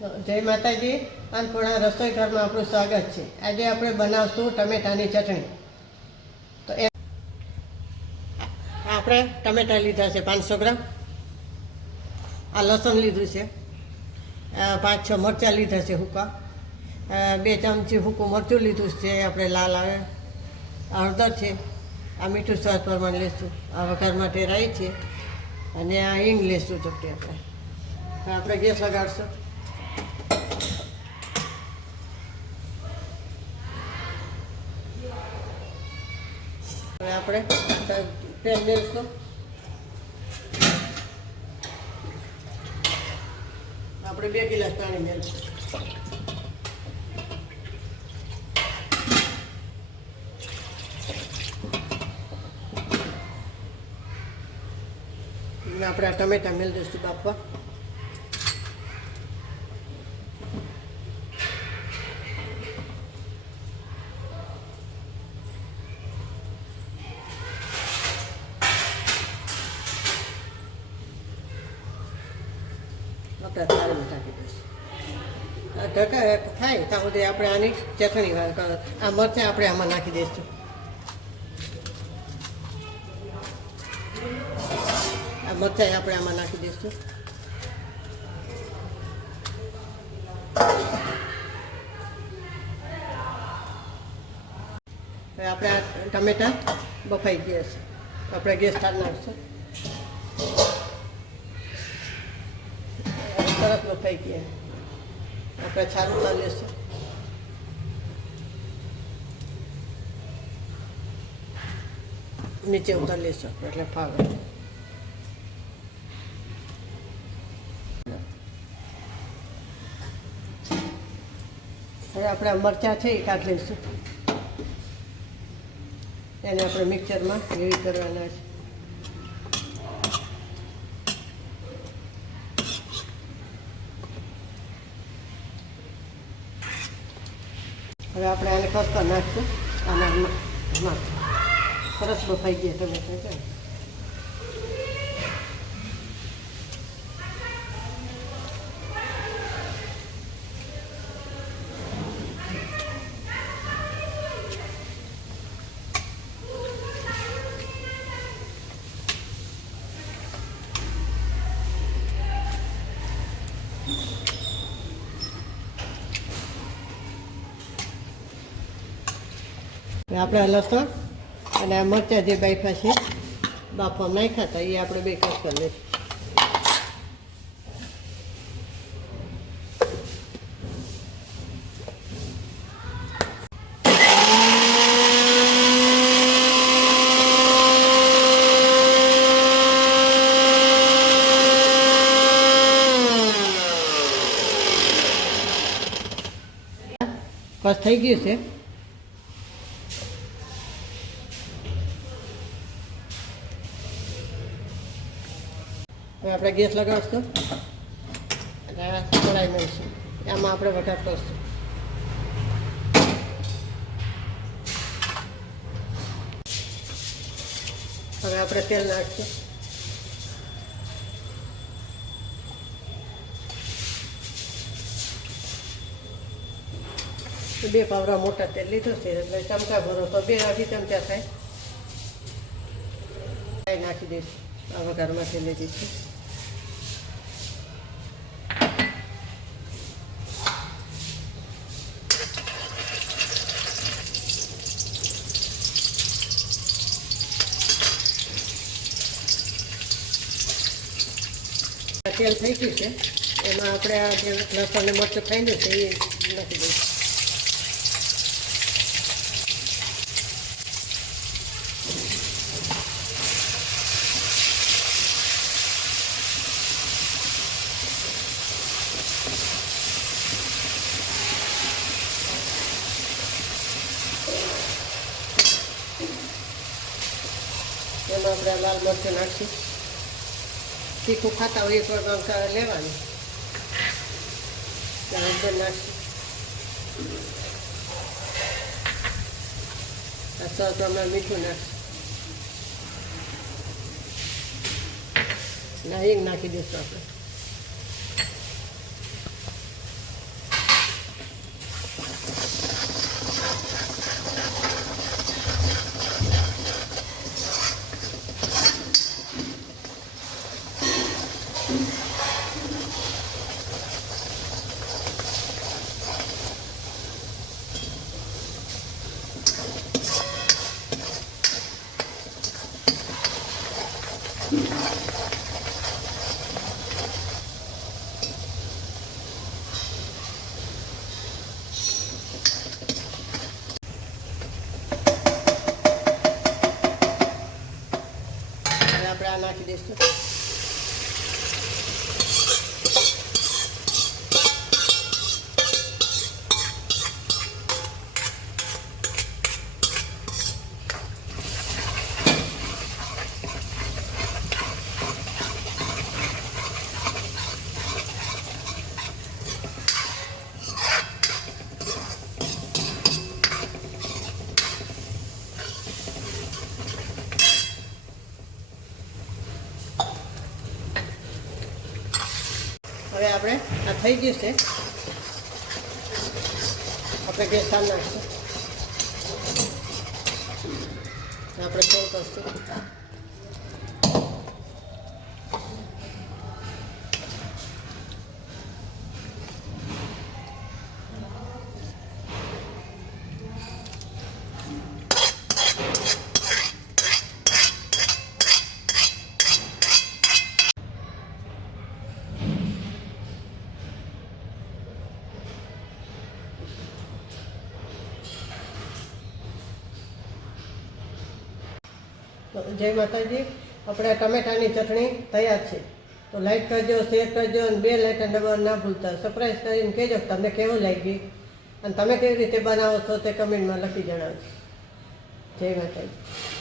જય માતાજી, અન્નપૂર્ણા રસોઈ ઘરમાં આપણું સ્વાગત છે। આજે આપણે બનાવશું ટમેટાની ચટણી। તો આપણે ટમેટા લીધા છે 500 ગ્રામ, આ લસણ લીધું છે, 5-6 મરચાં લીધા છે સૂકા, 2 ચમચી સૂકું મરચું લીધું છે આપણે લાલ આવે, હળદર છે, આ મીઠું સ્વાદ પ્રમાણે લઈશું, આ વઘાર માટે રાઈ છે અને આ હિંગ લઈશું ચપટી। આપણે ગેસ લગાડશું। હવે આપણે તેલ લઈશું। આપણે 2 ગિલાસ પાણી મેળવીશું। આપણે આ ટમેટા મેળ દઈશું બાફવા। આપણે થાળીમાં ઢાંકી દઈશું। ઢકા થાય ત્યાં સુધી આપણે આની ચટણી આ મરચાં આપણે આમાં નાખી દઈશું। આ મરચાં આપણે આમાં નાખી દઈશું। હવે આપણે આ ટમેટા બફાઈ ગયા છે, આપણે ગેસ ઠાર નાખશું। સરસ બફાઈ ગયા, આપણે છાલ ઉતાર લઈશું। નીચે ઉતાર લઈશું એટલે ફાવે। હવે આપણે મરચાં છે એ કાઢી લઈશું, એને આપણે મિક્સરમાં એવી કરવાના છે। હવે આપણે આને કસ્તર નાખશું, આના સરસ બફાઈ ગયા ટમેટા છે। આપણે લસણ અને આ મરચાં જે બાફા છે બાફવામાં નાખ્યા હતા એ આપણે 2 કટ કરી લઈશું। બસ થઈ ગયું છે। હવે આપણે ગેસ લગાડશું અને કઢાઈ મેળવીશું, આમાં આપણે વઘાર કરશું। હવે આપણે તેલ નાખશું, 2 પાવડા મોટા તેલ લીધું છે એટલે ચમચા ભરો તો 2-2.5 ચમચા થાય। નાખી દઈશું, આ વઘારમાં તેલ લઈ દઈશું। તેલ થઈ ગયું છે, એમાં આપણે આ જે લસણ ને મરચું ખાઈ છે એ નાખી દઈશું। એમાં આપણે લાલ મરચું નાખીશું, તીખું ખાતા હોય એ પણ લેવાનું, હળદર નાખશું, સ્વાદ પ્રમાણે મીઠું નાખશું, હિંગ નાખી દઈશું આપણે। દઈશું. હવે આપણે આ થઈ ગયું છે, આપણે ગેસ ચાલુ નાખીશું. આપણે સેવ કરશું. તો જય માતાજી, આપણે ટમેટાની ચટણી તૈયાર છે. તો લાઈક કરજો, શેર કરજો અને બે લાઇકન દબાવવાનું ના ભૂલતા. સરપ્રાઈઝ કરીને કહેજો કે તમને કેવું લાગી અને તમે કેવી રીતે બનાવો છો તે કમેન્ટમાં લખી જણાવજો. જય માતાજી.